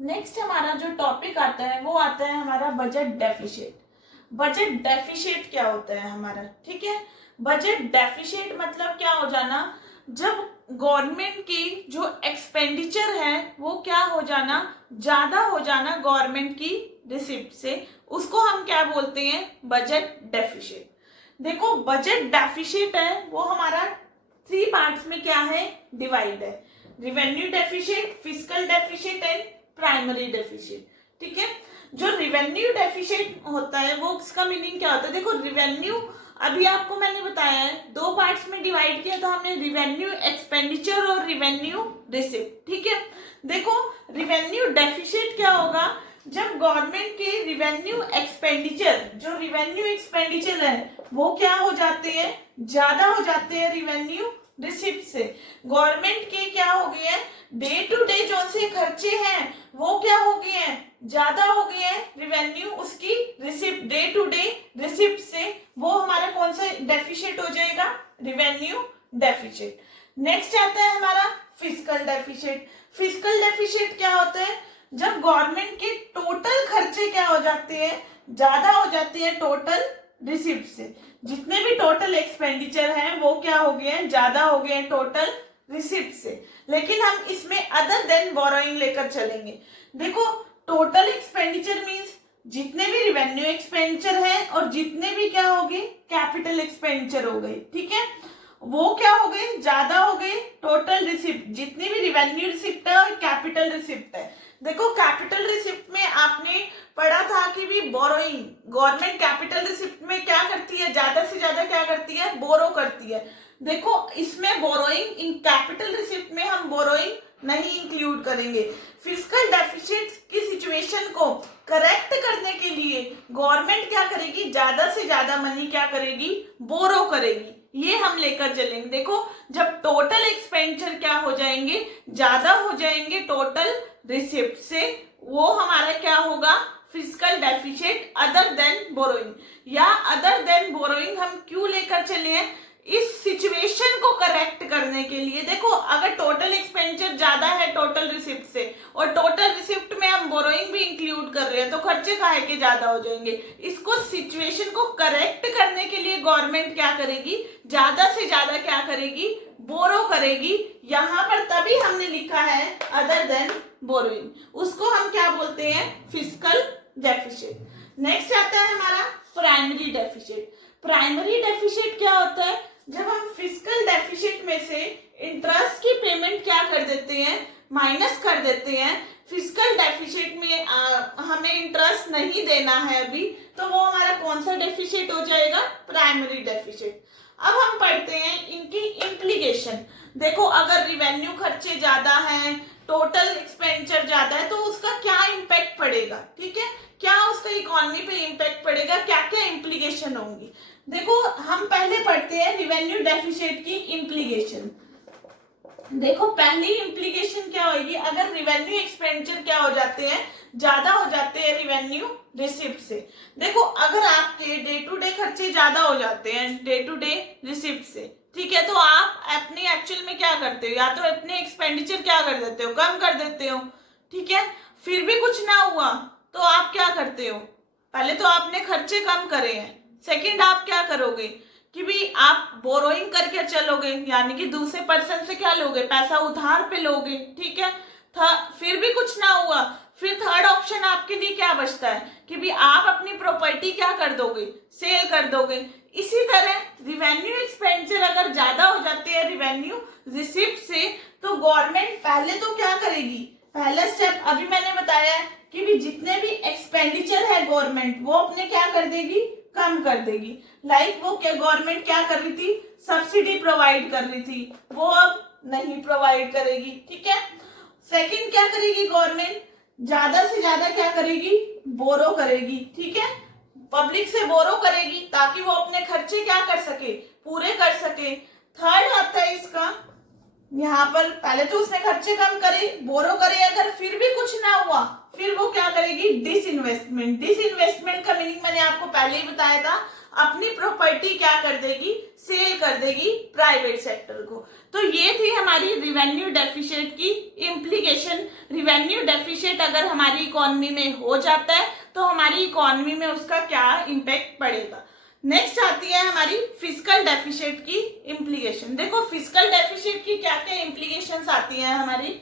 Next हमारा जो topic आता है वो आता है हमारा बजट डेफिशिट। बजट डेफिशिट क्या होता है हमारा, ठीक है। बजट डेफिशिट मतलब क्या हो जाना, जब गवर्नमेंट की जो एक्सपेंडिचर है वो क्या हो जाना, ज्यादा हो जाना गवर्नमेंट की रिसिप्ट से, उसको हम क्या बोलते हैं, बजट डेफिशिट। देखो बजट डेफिशिट है वो हमारा 3 पार्ट्स में क्या है, डिवाइड है। Revenue deficit, fiscal deficit and primary deficit, ठीक है। जो रिवेन्यू डेफिशिट होता है वो उसका मीनिंग क्या होता है, देखो रिवेन्यू अभी आपको मैंने बताया है 2 पार्ट्स में डिवाइड किया था हमने, रिवेन्यू एक्सपेंडिचर और रिवेन्यू रिसिप्ट, ठीक है। देखो रिवेन्यू डेफिशिट क्या होगा, जब गवर्नमेंट के रिवेन्यू एक्सपेंडिचर, जो रिवेन्यू एक्सपेंडिचर है वो क्या हो जाते हैं, ज्यादा हो जाते हैं रिवेन्यू रिसिप्ट से। गवर्नमेंट के क्या हो गए हैं, डे टू डे जो से खर्चे हैं वो क्या हो गए हैं, ज्यादा हो गए हैं रिवेन्यू उसकी receipt, day to day receipt से, वो हमारा कौन सा डेफिशिट हो जाएगा, रिवेन्यू डेफिशिट। नेक्स्ट आता है हमारा फिस्कल डेफिशिट। फिस्कल डेफिशिट क्या होता है, जब गवर्नमेंट के टोटल खर्चे क्या हो जाते हैं, ज्यादा हो जाते हैं टोटल रिसिप्ट से। जितने भी टोटल एक्सपेंडिचर हैं वो क्या हो गए हैं, ज्यादा हो गए हैं टोटल रिसिप्ट से। लेकिन हम इसमें अदर देन बोरोइंग लेकर चलेंगे। देखो टोटल एक्सपेंडिचर मींस जितने भी रिवेन्यू एक्सपेंडिचर है और जितने भी क्या हो गए, कैपिटल एक्सपेंडिचर हो गए, ठीक है, वो क्या हो गए, ज्यादा हो गए टोटल रिसिप्ट, जितनी भी रिवेन्यू रिसिप्ट है और कैपिटल रिसिप्ट है। देखो कैपिटल रिसिप्ट में आपने पढ़ा था कि भी बोरोइंग, गवर्नमेंट कैपिटल रिसिप्ट में क्या करती है, ज्यादा से ज्यादा क्या करती है, बोरो करती है। देखो इसमें बोरोइंग, इन कैपिटल रिसिप्ट में हम बोरोइंग नहीं इंक्लूड करेंगे। फिस्कल डेफिसिट की सिचुएशन को करेक्ट करने के लिए गवर्नमेंट क्या करेगी, ज्यादा से ज्यादा मनी क्या करेगी, बोरो करेगी, ये हम लेकर चलेंगे। देखो जब टोटल एक्सपेंडिचर क्या हो जाएंगे, ज्यादा हो जाएंगे टोटल रिसिप्ट से, वो हमारा क्या होगा, fiscal deficit other than borrowing. या अदर देन बोरोइंग हम क्यों लेकर चले हैं, इस सिचुएशन को करेक्ट करने के लिए। देखो अगर टोटल एक्सपेंडिचर ज्यादा है टोटल रिसिप्ट से और टोटल रिसिप्ट में हम बोरोइंग भी इंक्लूड कर रहे हैं तो खर्चे काहे के ज्यादा हो जाएंगे। इसको सिचुएशन को करेक्ट करने के लिए गवर्नमेंट क्या करेगी, ज्यादा से ज्यादा क्या करेगी, बोरो करेगी। यहां पर तभी हमने लिखा है अदर देन बोरोइंग, उसको हम क्या बोलते हैं, फिस्कल डेफिसिट। नेक्स्ट आता है हमारा प्राइमरी डेफिसिट। प्राइमरी डेफिसिट क्या होता है, जब हम फिस्कल डेफिसिट में से इंटरेस्ट की पेमेंट क्या कर देते हैं, माइनस कर देते हैं। फिस्कल डेफिसिट में हमें इंटरेस्ट नहीं देना है अभी, तो वो हमारा कौन सा डेफिसिट हो जाएगा, प्राइमरी डेफिसिट। अब हम पढ़ते हैं इनकी इम्प्लीकेशन। देखो अगर रिवेन्यू खर्चे ज्यादा हैं, टोटल एक्सपेंडिचर ज्यादा है, तो उसका क्या इम्पैक्ट पड़ेगा, ठीक है, क्या उसका इकोनॉमी पे इम्पैक्ट पड़ेगा, क्या क्या इम्प्लीकेशन होंगी। देखो हम पहले पढ़ते हैं रिवेन्यू डेफिसिट की इम्प्लीकेशन। देखो पहली इम्प्लीकेशन क्या होगी, अगर रिवेन्यू एक्सपेंडिचर क्या हो जाते हैं, ज्यादा हो जाते हैं रिवेन्यू रिसिप्ट से। देखो अगर आपके डे टू डे खर्चे ज्यादा हो जाते हैं डे टू डे रिसिप्ट से, ठीक है, तो आप अपने एक्चुअल में क्या करते हो, या तो अपने एक्सपेंडिचर क्या कर देते हो, कम कर देते हो, ठीक है। फिर भी कुछ ना हुआ तो आप क्या करते हो, पहले तो आपने खर्चे कम करे हैं, सेकंड आप क्या करोगे कि भी आप बोरोइंग करके चलोगे, यानी कि दूसरे पर्सन से क्या लोगे, पैसा उधार पे लोगे, ठीक है। फिर भी कुछ ना हुआ, फिर थर्ड ऑप्शन आपके लिए क्या बचता है कि भी आप अपनी प्रॉपर्टी क्या कर दोगे, सेल कर दोगे। इसी तरह रिवेन्यू एक्सपेंडिचर अगर ज्यादा हो जाते हैं रिवेन्यू रिसिप्ट से, तो गवर्नमेंट पहले तो क्या करेगी, पहला स्टेप अभी मैंने बताया है कि भी जितने भी एक्सपेंडिचर है गवर्नमेंट वो अपने क्या कर देगी, कम कर देगी। लाइक वो क्या गवर्नमेंट क्या कर रही थी, सब्सिडी प्रोवाइड कर रही थी, वो अब नहीं प्रोवाइड करेगी, ठीक है। सेकंड क्या करेगी गवर्नमेंट, ज्यादा से ज्यादा क्या करेगी, बोरो करेगी, ठीक है, पब्लिक से बोरो करेगी ताकि वो अपने खर्चे क्या कर सके, पूरे कर सके। थर्ड आता है इसका, यहाँ पर पहले तो उसने खर्चे कम करे, बोरो करे, अगर फिर भी कुछ ना हुआ फिर वो क्या करेगी, डिसइन्वेस्टमेंट। डिसइन्वेस्टमेंट का मीनिंग मैंने आपको पहले ही बताया था, अपनी प्रॉपर्टी क्या कर देगी, सेल कर देगी प्राइवेट सेक्टर को। तो ये थी हमारी रिवेन्यू डेफिशिएट की इम्प्लीकेशन। रिवेन्यू डेफिशिएट अगर हमारी इकोनॉमी में हो जाता है तो हमारी इकोनॉमी में उसका क्या इम्पैक्ट पड़ेगा। नेक्स्ट आती है हमारी फिस्कल डेफिशिएट की इम्प्लीकेशन। देखो फिस्कल डेफिशिएट की क्या क्या इम्प्लीकेशंस आती हैं हमारी,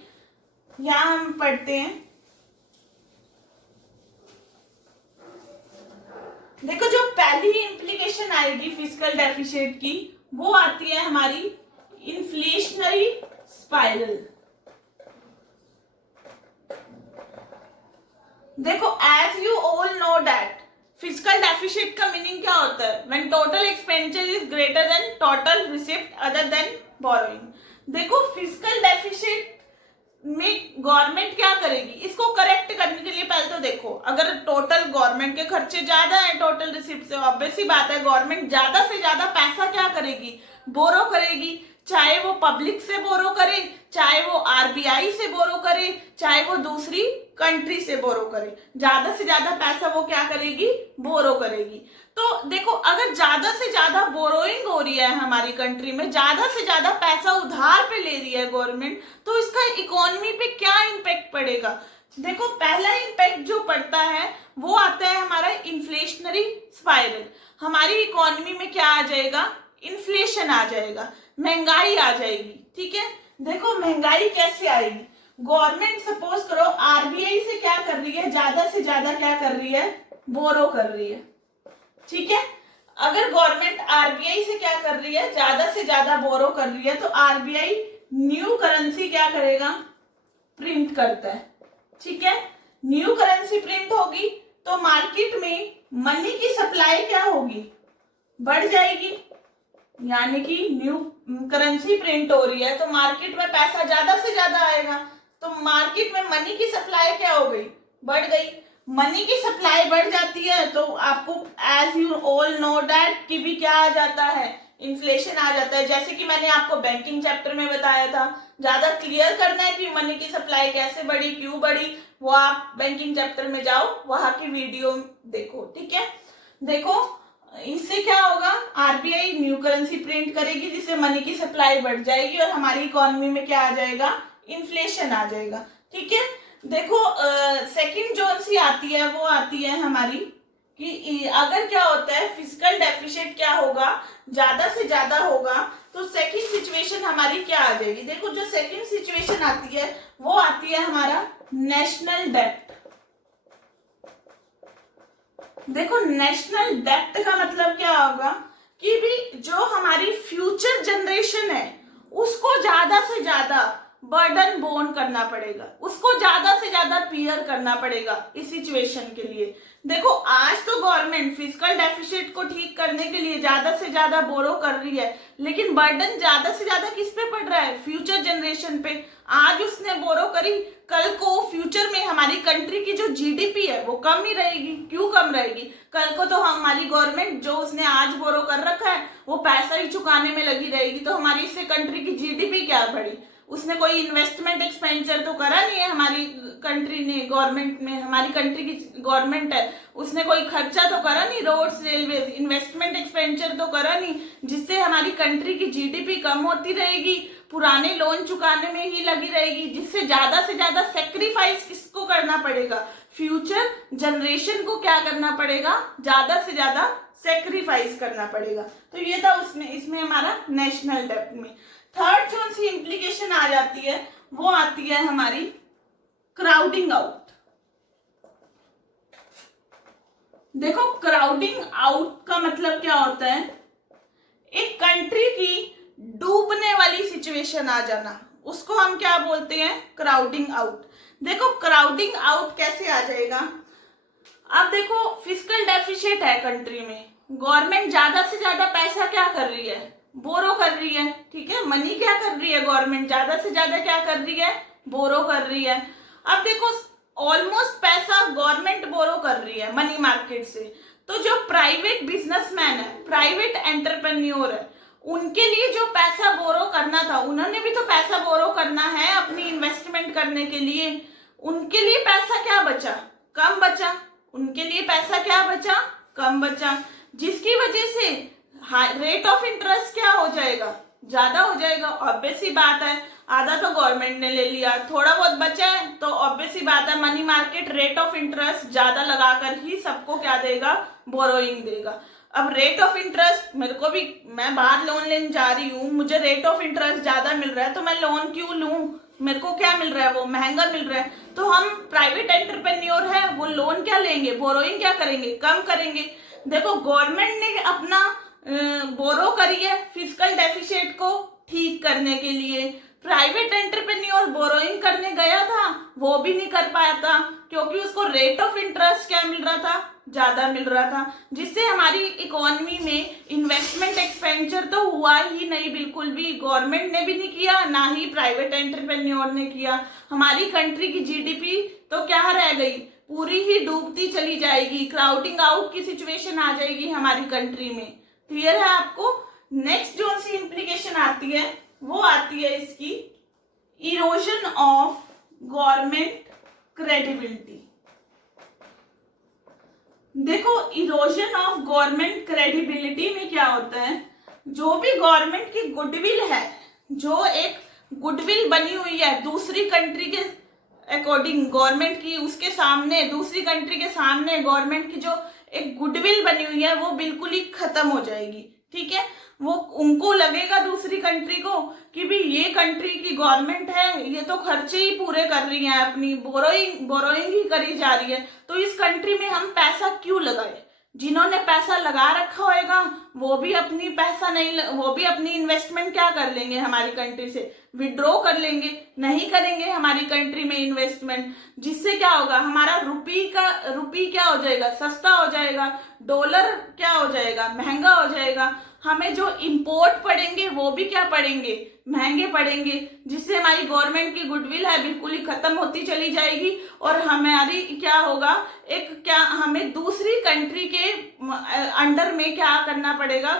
यहां हम पढ़ते हैं। देखो जो पहली इम्प्लीकेशन आएगी फिस्कल डेफिशिएट की वो आती है हमारी इन्फ्लेशनरी स्पाइरल। देखो as you all know that fiscal deficit का मीनिंग क्या होता है, when total expenditure is greater than total receipt other than borrowing. देखो फिस्कल डेफिशिएट में गवर्नमेंट क्या करेगी, इसको करेक्ट करने के लिए पहले तो देखो अगर टोटल गवर्नमेंट के खर्चे ज्यादा है टोटल रिसिप्ट से, ऑब्वियस सी बात है गवर्नमेंट ज्यादा से ज्यादा पैसा क्या करेगी, बोरो करेगी। चाहे वो पब्लिक से बोरो करे, चाहे वो आरबीआई से बोरो करे, चाहे वो दूसरी कंट्री से बोरो करे, ज्यादा से ज्यादा पैसा वो क्या करेगी, बोरो करेगी। तो देखो अगर ज्यादा से ज्यादा बोरोइंग हो रही है हमारी कंट्री में, ज्यादा से ज्यादा पैसा उधार पे ले रही है गवर्नमेंट, तो इसका इकोनॉमी पे क्या इम्पैक्ट पड़ेगा। देखो पहला इम्पैक्ट जो पड़ता है वो आता है हमारा इन्फ्लेशनरी स्पाइरल। हमारी इकोनॉमी में क्या आ जाएगा, इन्फ्लेशन आ जाएगा, महंगाई आ जाएगी। ठीक है, देखो महंगाई कैसे आएगी, गवर्नमेंट सपोज करो आरबीआई से क्या कर रही है, ज्यादा से ज्यादा क्या कर रही है, बोरो कर रही है। ठीक है, अगर गवर्नमेंट आरबीआई से क्या कर रही है, ज्यादा से ज्यादा बोरो कर रही है, तो आरबीआई न्यू करेंसी क्या करेगा, प्रिंट करता है। ठीक है, न्यू करेंसी प्रिंट होगी तो मार्केट में मनी की सप्लाई क्या होगी, बढ़ जाएगी। यानी कि न्यू करेंसी प्रिंट हो रही है तो मार्केट में पैसा ज्यादा से ज्यादा आएगा, तो मार्केट में मनी की सप्लाई क्या हो गई, बढ़ गई। मनी की सप्लाई बढ़ जाती है तो आपको as you all know that कि भी क्या आ जाता है, इन्फ्लेशन आ जाता है। जैसे कि मैंने आपको बैंकिंग चैप्टर में बताया था, ज्यादा क्लियर करना है कि मनी की सप्लाई कैसे बढ़ी, क्यों बढ़ी, वो आप बैंकिंग चैप्टर में जाओ, वहां की वीडियो देखो। ठीक है, देखो इससे क्या होगा, आरबीआई न्यू करेंसी प्रिंट करेगी जिससे मनी की सप्लाई बढ़ जाएगी और हमारी इकोनॉमी में क्या आ जाएगा, इन्फ्लेशन आ जाएगा। ठीक है, देखो सेकंड जो सी आती है वो आती है हमारी कि अगर क्या होता है फिस्कल डेफिशिएट क्या होगा, ज्यादा से ज्यादा होगा, तो सेकंड सिचुएशन हमारी क्या आ जाएगी। देखो जो सेकंड सिचुएशन आती है वो आती है हमारा नेशनल डेब्ट। देखो नेशनल डेब्ट का मतलब क्या होगा कि भी जो हमारी फ्यूचर जनरेशन है उसको ज्यादा से ज्यादा बर्डन बोन करना पड़ेगा, उसको ज्यादा से ज्यादा पियर करना पड़ेगा इस सिचुएशन के लिए। देखो आज तो गवर्नमेंट फिस्कल डेफिसिट को ठीक करने के लिए ज्यादा से ज्यादा बोरो कर रही है, लेकिन बर्डन ज्यादा से ज्यादा किस पे पड़ रहा है, फ्यूचर जनरेशन पे। आज उसने बोरो करी, कल को फ्यूचर में हमारी कंट्री की जो जीडीपी है वो कम ही रहेगी। क्यों कम रहेगी, कल को तो हमारी गवर्नमेंट जो उसने आज बोरो कर रखा है वो पैसा ही चुकाने में लगी रहेगी, तो हमारी इससे कंट्री की जीडीपी क्या बढ़ी। उसने कोई इन्वेस्टमेंट एक्सपेंडिचर तो करा नहीं है हमारी कंट्री ने, गवर्नमेंट में हमारी कंट्री की गवर्नमेंट है, उसने कोई खर्चा तो करा नहीं, रोड्स रेलवे इन्वेस्टमेंट एक्सपेंडिचर तो करा नहीं, जिससे हमारी कंट्री की जीडीपी कम होती रहेगी, पुराने लोन चुकाने में ही लगी रहेगी, जिससे ज्यादा से ज्यादा सेक्रीफाइस किसको करना पड़ेगा, फ्यूचर जनरेशन को क्या करना पड़ेगा, ज्यादा से ज्यादा सेक्रीफाइस करना पड़ेगा। तो ये था उसमें, इसमें हमारा नेशनल डेब्ट में। थर्ड जो सी इम्प्लीकेशन आ जाती है वो आती है हमारी क्राउडिंग आउट। देखो क्राउडिंग आउट का मतलब क्या होता है, एक कंट्री की डूबने वाली सिचुएशन आ जाना, उसको हम क्या बोलते हैं, क्राउडिंग आउट। देखो क्राउडिंग आउट कैसे आ जाएगा, अब देखो फिस्कल डेफिसिट है कंट्री में, गवर्नमेंट ज्यादा से ज्यादा पैसा क्या कर रही है, बोरो कर रही है। ठीक है, मनी क्या कर रही है गवर्नमेंट, ज्यादा से ज्यादा क्या कर रही है, बोरो कर रही है। अब देखो ऑलमोस्ट पैसा गवर्नमेंट बोरो कर रही है मनी मार्केट से, तो जो प्राइवेट बिजनेसमैन है, प्राइवेट एंटरप्रेन्योर है, उनके लिए जो पैसा बोरो करना था, उन्होंने भी तो पैसा बोरो करना है अपनी इन्वेस्टमेंट करने के लिए, उनके लिए पैसा क्या बचा, कम बचा, उनके लिए पैसा क्या बचा, कम बचा, जिसकी वजह से रेट ऑफ इंटरेस्ट क्या हो जाएगा, ज्यादा हो जाएगा। ऑब्वियस सी बात है, आधा तो गवर्नमेंट ने ले लिया, थोड़ा बहुत बचा है, तो ऑब्वियस सी बात है money market rate of interest ज्यादा लगाकर ही सबको क्या देगा, बोरोइंग देगा। अब रेट ऑफ इंटरेस्ट मेरे को भी, मैं बाहर लोन लेने जा रही हूँ, मुझे रेट ऑफ इंटरेस्ट ज्यादा मिल रहा है तो मैं लोन क्यों लूं, मेरे को क्या मिल रहा है, वो महंगा मिल रहा है। तो हम प्राइवेट एंटरप्रेन्योर है, वो लोन क्या लेंगे, बोरोइंग क्या करेंगे, कम करेंगे। देखो गवर्नमेंट ने अपना बोरो करी है फिजिकल डेफिसिट को ठीक करने के लिए, प्राइवेट एंटरप्रेन्योर बोरोइंग करने गया था, वो भी नहीं कर पाया था क्योंकि उसको रेट ऑफ इंटरेस्ट क्या मिल रहा था, ज्यादा मिल रहा था, जिससे हमारी इकोनॉमी में इन्वेस्टमेंट एक्सपेंडिचर तो हुआ ही नहीं, बिल्कुल भी गवर्नमेंट ने भी नहीं किया, ना ही प्राइवेट एंटरप्रेन्योर ने किया। हमारी कंट्री की जीडीपी तो क्या रह गई, पूरी ही डूबती चली जाएगी, क्राउडिंग आउट की सिचुएशन आ जाएगी हमारी कंट्री में। क्लियर है आपको। नेक्स्ट जो सी इम्प्लीकेशन आती है वो आती है इसकी इरोजन ऑफ गवर्नमेंट क्रेडिबिलिटी। देखो इरोजन ऑफ गवर्नमेंट क्रेडिबिलिटी में क्या होता है, जो भी गवर्नमेंट की गुडविल है, जो एक गुडविल बनी हुई है दूसरी कंट्री के अकॉर्डिंग, गवर्नमेंट की उसके सामने, दूसरी कंट्री के सामने गवर्नमेंट की जो एक गुडविल बनी हुई है वो बिल्कुल ही खत्म हो जाएगी। ठीक है, वो उनको लगेगा दूसरी कंट्री को कि भी ये कंट्री की गवर्नमेंट है, ये तो खर्चे ही पूरे कर रही है, अपनी बोरोइंग ही करी जा रही है, तो इस कंट्री में हम पैसा क्यों लगाए। जिन्होंने पैसा लगा रखा होएगा वो भी अपनी पैसा नहीं, वो भी अपनी इन्वेस्टमेंट क्या कर लेंगे, हमारी कंट्री से विड्रॉ कर लेंगे, नहीं करेंगे हमारी कंट्री में इन्वेस्टमेंट, जिससे क्या होगा, हमारा रुपी क्या हो जाएगा, सस्ता हो जाएगा, डॉलर क्या हो जाएगा, महंगा हो जाएगा, हमें जो इंपोर्ट पड़ेंगे वो भी क्या पड़ेंगे, महंगे पड़ेंगे, जिससे हमारी गवर्नमेंट की गुडविल है बिल्कुल ही खत्म होती चली जाएगी। और हमारी क्या होगा, हमें दूसरी कंट्री के अंडर में क्या करना पड़ेगा,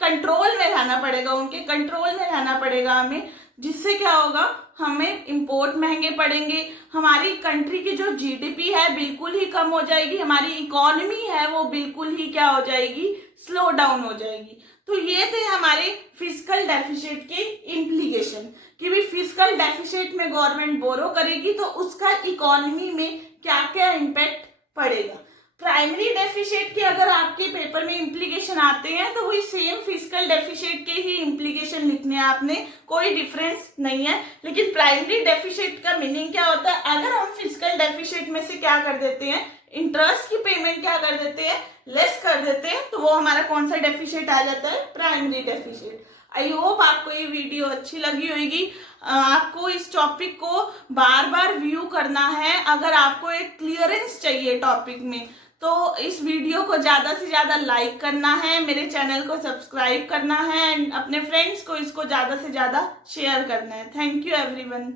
कंट्रोल में रहना पड़ेगा, उनके कंट्रोल में रहना पड़ेगा हमें, जिससे क्या होगा, हमें इंपोर्ट महंगे पड़ेंगे, हमारी कंट्री की जो जीडीपी है बिल्कुल ही कम हो जाएगी, हमारी इकोनॉमी है वो बिल्कुल ही क्या हो जाएगी, स्लो डाउन हो जाएगी। तो ये थे हमारे फिजिकल डेफिसिट के इम्प्लीकेशन कि भी फिजिकल डेफिसिट में गवर्नमेंट बोरो करेगी तो उसका इकोनॉमी में क्या क्या इम्पैक्ट पड़ेगा। प्राइमरी डेफिसिट के अगर आपके पेपर में इम्प्लीकेशन आते हैं तो वही सेम फिजिकल डेफिसिट के ही इम्प्लीकेशन लिखने हैं आपने, कोई डिफरेंस नहीं है। लेकिन प्राइमरी डेफिसिट का मीनिंग क्या होता है, अगर हम फिजिकल डेफिसिट में से क्या कर देते हैं, इंटरेस्ट की पेमेंट क्या कर देते हैं, लेस कर देते हैं, तो वो हमारा कौन सा डेफिसिट आ जाता है, प्राइमरी डेफिसिट। आई होप आपको ये वीडियो अच्छी लगी होगी। आपको इस टॉपिक को बार बार व्यू करना है, अगर आपको एक क्लियरेंस चाहिए टॉपिक में तो इस वीडियो को ज़्यादा से ज़्यादा लाइक करना है, मेरे चैनल को सब्सक्राइब करना है एंड अपने फ्रेंड्स को इसको ज़्यादा से ज़्यादा शेयर करना है। Thank you everyone.